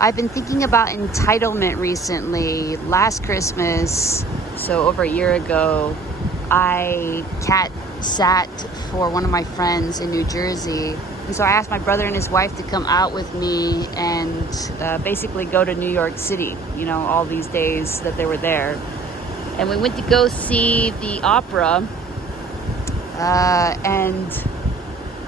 I've been thinking about entitlement recently. Last Christmas, so over a year ago, I cat sat for one of my friends in New Jersey. And so I asked my brother and his wife to come out with me and basically go to New York City, all these days that they were there. And we went to go see the opera, and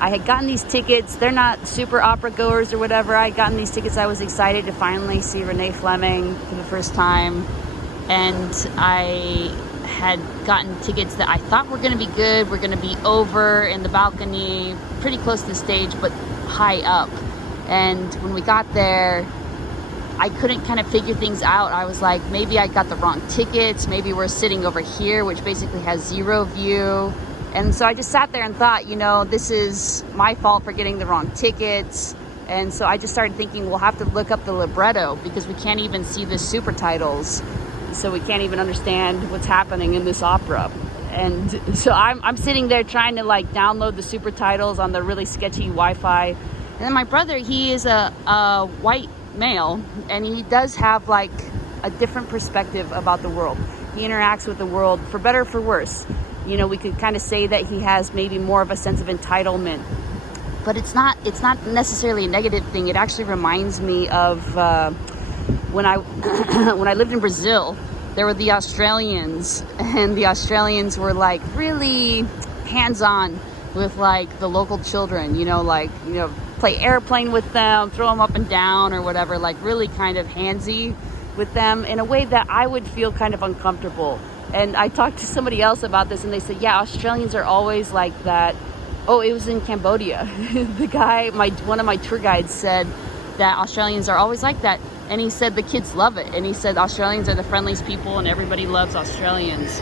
I had gotten these tickets. They're not super opera goers or whatever. I had gotten these tickets. I was excited to finally see Renee Fleming for the first time. And I had gotten tickets that I thought were going to be good. We're going to be over in the balcony, pretty close to the stage, but high up. And when we got there, I couldn't kind of figure things out. I was like, maybe I got the wrong tickets. Maybe we're sitting over here, which basically has zero view. And so I just sat there and thought, this is my fault for getting the wrong tickets. And so I just started thinking we'll have to look up the libretto because we can't even see the super titles. So we can't even understand what's happening in this opera. And so I'm sitting there trying to download the super titles on the really sketchy Wi-Fi. And then my brother, he is a white male, and he does have a different perspective about the world. He interacts with the world for better or for worse. We could kind of say that he has maybe more of a sense of entitlement, but it's not necessarily a negative thing. It actually reminds me of when I when I lived in Brazil. There were the Australians, and the Australians were really hands-on with the local children. Play airplane with them, throw them up and down or whatever. Really kind of handsy with them in a way that I would feel kind of uncomfortable. And I talked to somebody else about this, and they said, yeah, Australians are always like that. Oh, it was in Cambodia. The guy, one of my tour guides said that Australians are always like that. And he said the kids love it. And he said Australians are the friendliest people and everybody loves Australians.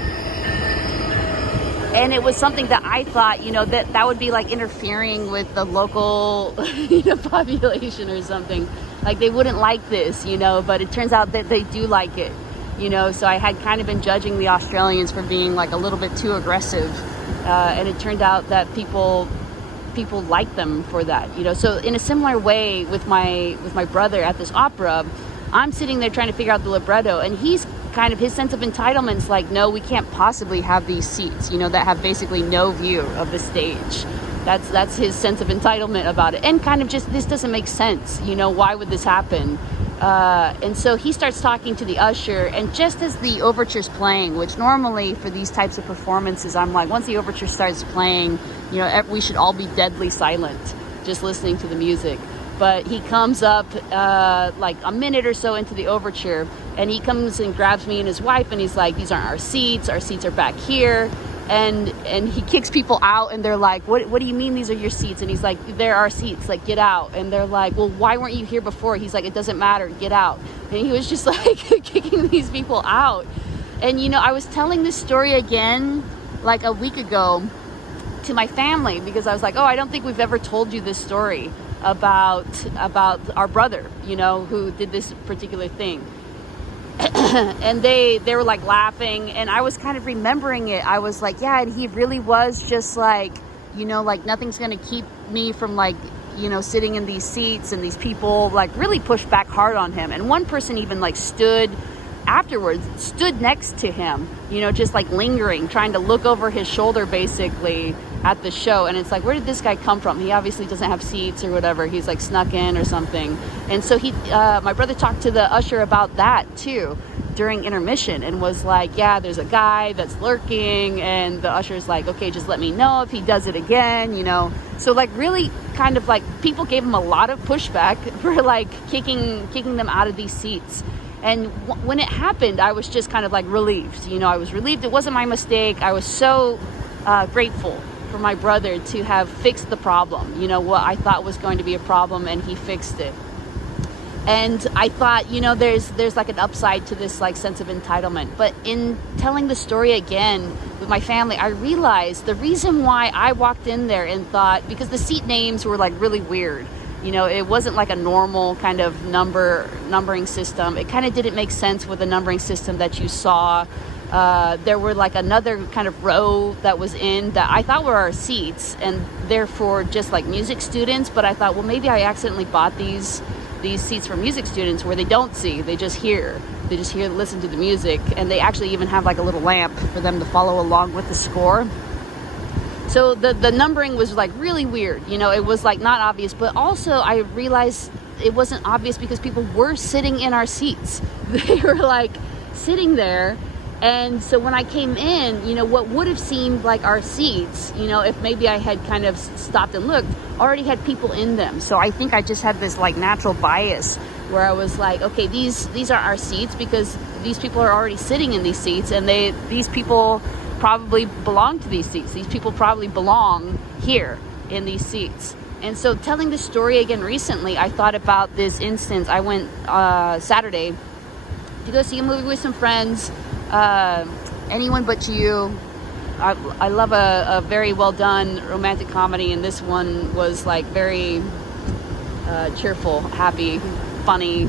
And it was something that I thought, that would be interfering with the local population or something. They wouldn't like this, but it turns out that they do like it. So I had kind of been judging the Australians for being a little bit too aggressive. And it turned out that people like them for that, So in a similar way with my brother at this opera, I'm sitting there trying to figure out the libretto, and he's kind of, his sense of entitlement's no, we can't possibly have these seats, that have basically no view of the stage. That's his sense of entitlement about it. And kind of just, this doesn't make sense. Why would this happen? And so he starts talking to the usher, and just as the overture's playing, which normally for these types of performances, I'm once the overture starts playing, we should all be deadly silent, just listening to the music. But he comes up a minute or so into the overture, and he comes and grabs me and his wife, and he's like, these aren't our seats are back here. And he kicks people out, and they're like, what do you mean these are your seats? And he's like, they're our seats, get out. And they're like, well, why weren't you here before? He's like, it doesn't matter, get out. And he was just kicking these people out. And I was telling this story again a week ago to my family, because I was like, oh, I don't think we've ever told you this story about our brother, who did this particular thing. And they were laughing, and I was kind of remembering it. I was like, yeah, and he really was just nothing's gonna keep me from sitting in these seats, and these people really pushed back hard on him. And one person even stood next to him, just lingering, trying to look over his shoulder basically at the show. And it's where did this guy come from? He obviously doesn't have seats or whatever. He's snuck in or something. And so my brother talked to the usher about that too during intermission, and was yeah, there's a guy that's lurking. And the usher's okay, just let me know if he does it again, So really kind of people gave him a lot of pushback for kicking them out of these seats. And when it happened, I was just kind of relieved. I was relieved it wasn't my mistake. I was so grateful for my brother to have fixed the problem, what I thought was going to be a problem, and he fixed it. And I thought, there's an upside to this sense of entitlement. But in telling the story again with my family, I realized the reason why I walked in there and thought, because the seat names were really weird. It wasn't a normal kind of numbering system. It kind of didn't make sense with the numbering system that you saw. There were another kind of row that was in that I thought were our seats, and therefore just music students. But I thought, well, maybe I accidentally bought these these seats for music students where they don't see, they just hear, listen to the music, and they actually even have like a little lamp for them to follow along with the score. So the numbering was like really weird, you know, it was like not obvious, but also I realized it wasn't obvious because people were sitting in our seats. They were like sitting there. And so when I came in, you know, what would have seemed like our seats, you know, if maybe I had kind of stopped and looked, already had people in them. So I think I just had this like natural bias where I was like, okay, these are our seats because these people are already sitting in these seats, and these people probably belong to these seats. These people probably belong here in these seats. And so telling this story again recently, I thought about this instance. I went Saturday to go see a movie with some friends. Anyone But You. I love a very well done romantic comedy, and this one was like very cheerful, happy, funny.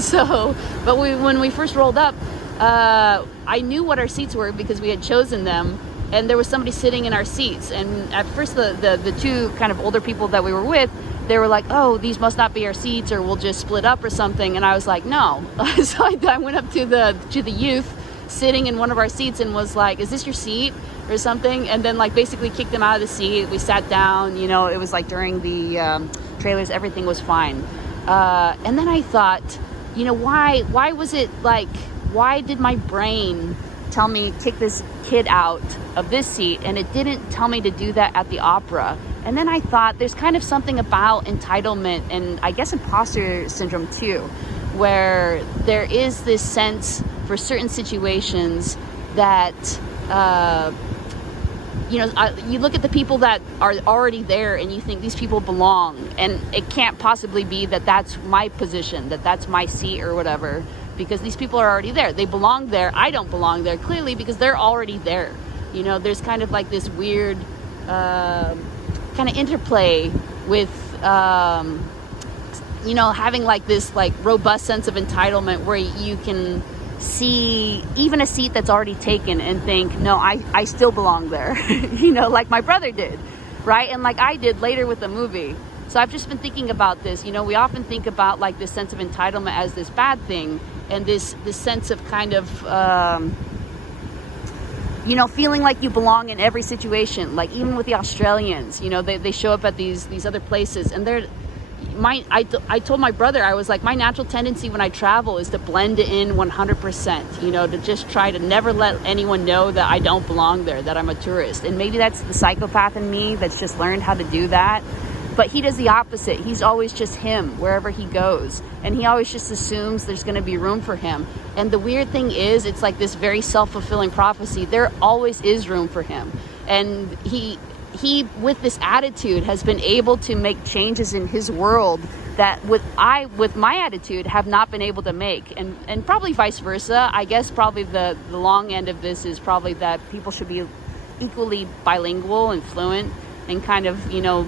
So, but when we first rolled up, I knew what our seats were because we had chosen them, and there was somebody sitting in our seats. And at first, the two kind of older people that we were with, they were like, oh, these must not be our seats, or we'll just split up or something. And I was like, no. So I went up to the youth sitting in one of our seats and was like, is this your seat or something? And then like basically kicked them out of the seat. We sat down, you know, it was like during the trailers, everything was fine. And then I thought, you know, why was it like, why did my brain tell me kick this kid out of this seat, and it didn't tell me to do that at the opera? And then I thought there's kind of something about entitlement and I guess imposter syndrome too, where there is this sense for certain situations that, you know, you look at the people that are already there and you think these people belong, and it can't possibly be that that's my position, that that's my seat or whatever, because these people are already there. They belong there. I don't belong there, clearly, because they're already there. You know, there's kind of like this weird kind of interplay with, you know, having like this like robust sense of entitlement where you can see even a seat that's already taken and think, no, I still belong there. You know, like my brother did, right? And like I did later with the movie. So I've just been thinking about this. You know, we often think about like this sense of entitlement as this bad thing, and this sense of kind of you know, feeling like you belong in every situation. Like even with the Australians, you know, they show up at these other places, and I told my brother, I was like, my natural tendency when I travel is to blend in 100%, you know, to just try to never let anyone know that I don't belong there, that I'm a tourist. And maybe that's the psychopath in me that's just learned how to do that. But he does the opposite. He's always just him wherever he goes. And he always just assumes there's going to be room for him. And the weird thing is, it's like this very self-fulfilling prophecy. There always is room for him. And he with this attitude has been able to make changes in his world that with my attitude have not been able to make, and probably vice versa. I guess probably the long end of this is probably that people should be equally bilingual and fluent and kind of, you know,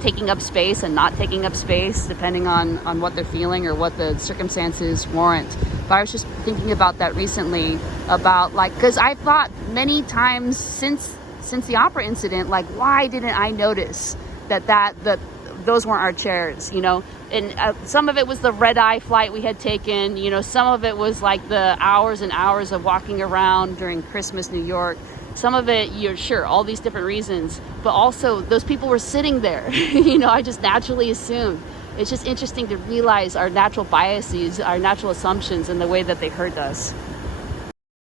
taking up space and not taking up space depending on what they're feeling or what the circumstances warrant. But I was just thinking about that recently, about like, because I thought many times since the opera incident, like, why didn't I notice that those weren't our chairs, you know? And some of it was the red-eye flight we had taken, you know, some of it was like the hours and hours of walking around during Christmas New York. Some of it, you're sure, all these different reasons, but also those people were sitting there. You know, I just naturally assumed. It's just interesting to realize our natural biases, our natural assumptions, and the way that they hurt us.